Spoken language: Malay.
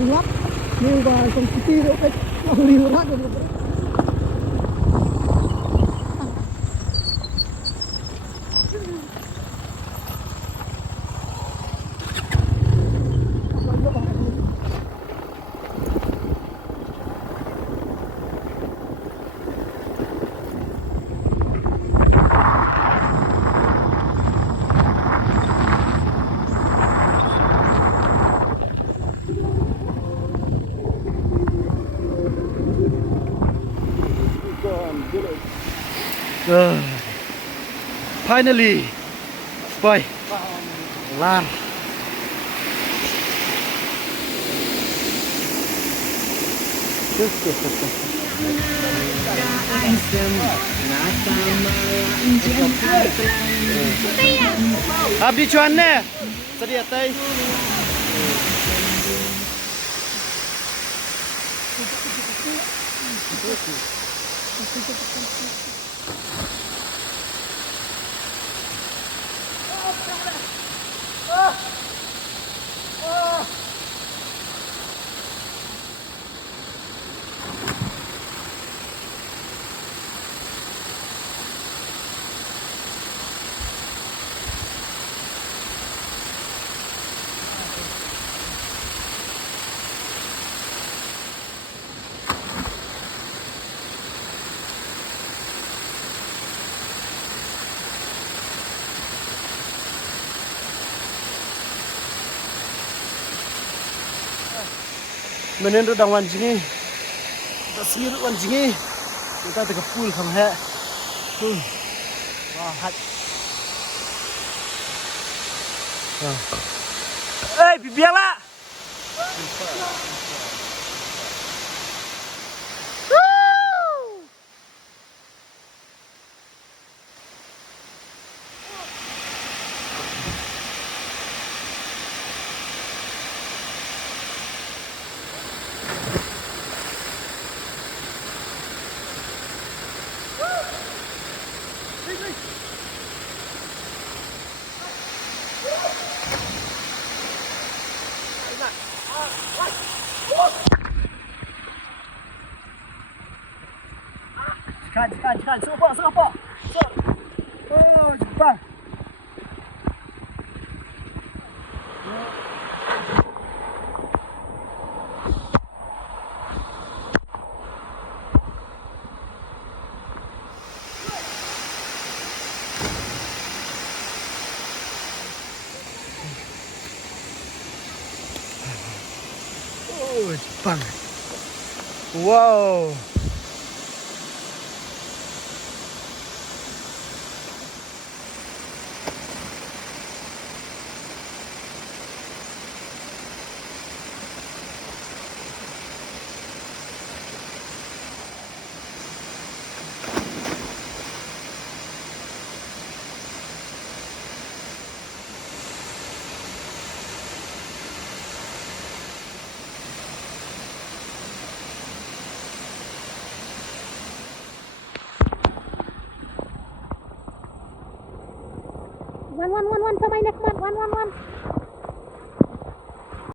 đi lắm nhưng mà trong city nó phải liều ra được. Finally, boy, land. Abdi cuan ne, sedia teh. Menen ro dang wan jingi ta sir wan jingi ta te ka pool kham he pool wa hat ê bị biếng la Kan, suka po. Oh, cepat. Oh, cepat. Wow. One, samay next one.